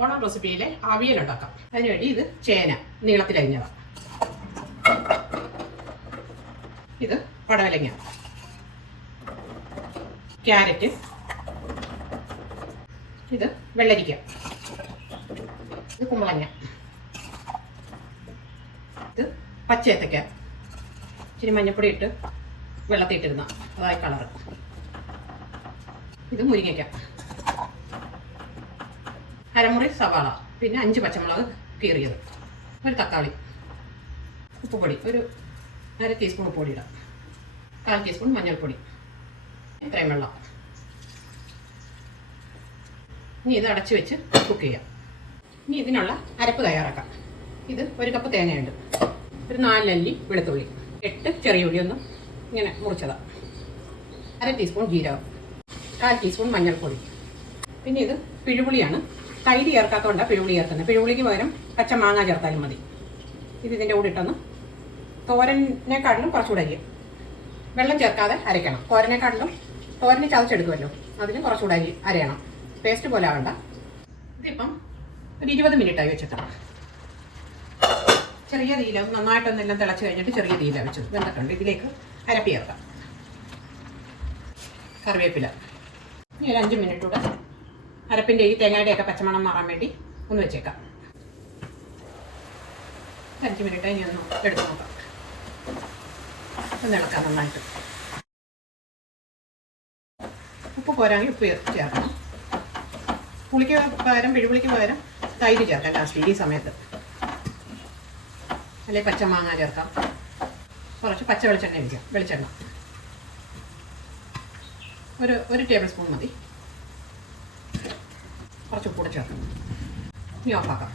ഓണം റെസിപ്പിയിലെ അവിയൽ ഉണ്ടാക്കാം. അതിനുവേണ്ടി ഇത് ചേന നീളത്തിലരിഞ്ഞതാണ്, ഇത് പടവലങ്ങ, ക്യാരറ്റ്, ഇത് വെള്ളരിക്ക, ഇത് കുമ്പളങ്ങ, ഇത് പച്ചയേത്തക്ക, ഇച്ചിരി മഞ്ഞപ്പൊടി ഇട്ട് വെള്ളത്തിയിട്ടിരുന്ന അതായ കളറ്, ഇത് മുരിങ്ങയ്ക്ക, അരമുറി സവാള, പിന്നെ 5 പച്ചമുളക് കീറിയത്, ഒരു തക്കാളി, ഉപ്പുപൊടി ഒരു 1/2 ടീസ്പൂൺ ഉപ്പുപൊടി ഇടാം, 1/4 ടീസ്പൂൺ മഞ്ഞൾപ്പൊടി, ഇത്രയും വെള്ളം. ഇനി ഇത് അടച്ചു വെച്ച് കുക്ക് ചെയ്യാം. ഇനി ഇതിനുള്ള അരപ്പ് തയ്യാറാക്കാം. ഇത് 1 കപ്പ് തേങ്ങയുണ്ട്, ഒരു 4 അല്ലി വെളുത്തുള്ളി, 8 ചെറിയ ഉള്ളി ഒന്ന് ഇങ്ങനെ മുറിച്ചതാണ്, 1/2 ടീസ്പൂൺ ജീരകം, 1/4 ടീസ്പൂൺ മഞ്ഞൾപ്പൊടി. പിന്നെ ഇത് പിഴുപുളിയാണ്, തൈര് ചേർക്കാത്തതുകൊണ്ടാണ് പിഴുപുളി ചേർക്കുന്നത്. പിഴുപുളിക്ക് പകരം പച്ച മാങ്ങ ചേർത്താലും മതി. ഇത് ഇതിൻ്റെ കൂടെ ഇട്ടൊന്ന് തോരനേക്കാട്ടിലും കുറച്ചുകൂടെ അരിയും, വെള്ളം ചേർക്കാതെ അരയ്ക്കണം. തോരനെ ചതച്ചെടുക്കുമല്ലോ, അതിന് കുറച്ചുകൂടെ അരയണം, പേസ്റ്റ് പോലെ ആവണ്ട. ഇതിപ്പം ഒരു 20 മിനിറ്റായി വെച്ചിട്ടാണ്. ചെറിയ തീയില നന്നായിട്ടൊന്നെല്ലാം തിളച്ച് കഴിഞ്ഞിട്ട് ചെറിയ തീയില വെച്ചത് വെന്തിട്ടുണ്ട്. ഇതിലേക്ക് അരപ്പ് ചേർക്കാം, കറിവേപ്പില. ഇനി ഒരു 5 മിനിറ്റ് കൂടെ അരപ്പിൻ്റെ ഈ തേങ്ങയുടെയൊക്കെ പച്ചമണം മാറാൻ വേണ്ടി ഒന്ന് വെച്ചേക്കാം. 5 മിനിറ്റ് ഇനി ഒന്ന് എടുത്ത് നോക്കാം, ഒന്ന് ഇളക്കാം നന്നായിട്ട്. ഉപ്പ് പോരാങ്കിൽ ഉപ്പ് ചേർക്കണം. പുളിക്ക് പകരം പിഴുപുളിക്ക് പകരം തൈര് ചേർക്കാം ലാസ്റ്റ് ഈ സമയത്ത്, അല്ലെങ്കിൽ പച്ചമാങ്ങ ചേർക്കാം. കുറച്ച് പച്ച വെളിച്ചെണ്ണ ഒഴിക്കാം, വെളിച്ചെണ്ണ ഒരു ടേബിൾ സ്പൂൺ മതി. കുറച്ച് ഉപ്പ് കൂടെ ചേർക്കാം. ഇനി ഓഫാക്കാം.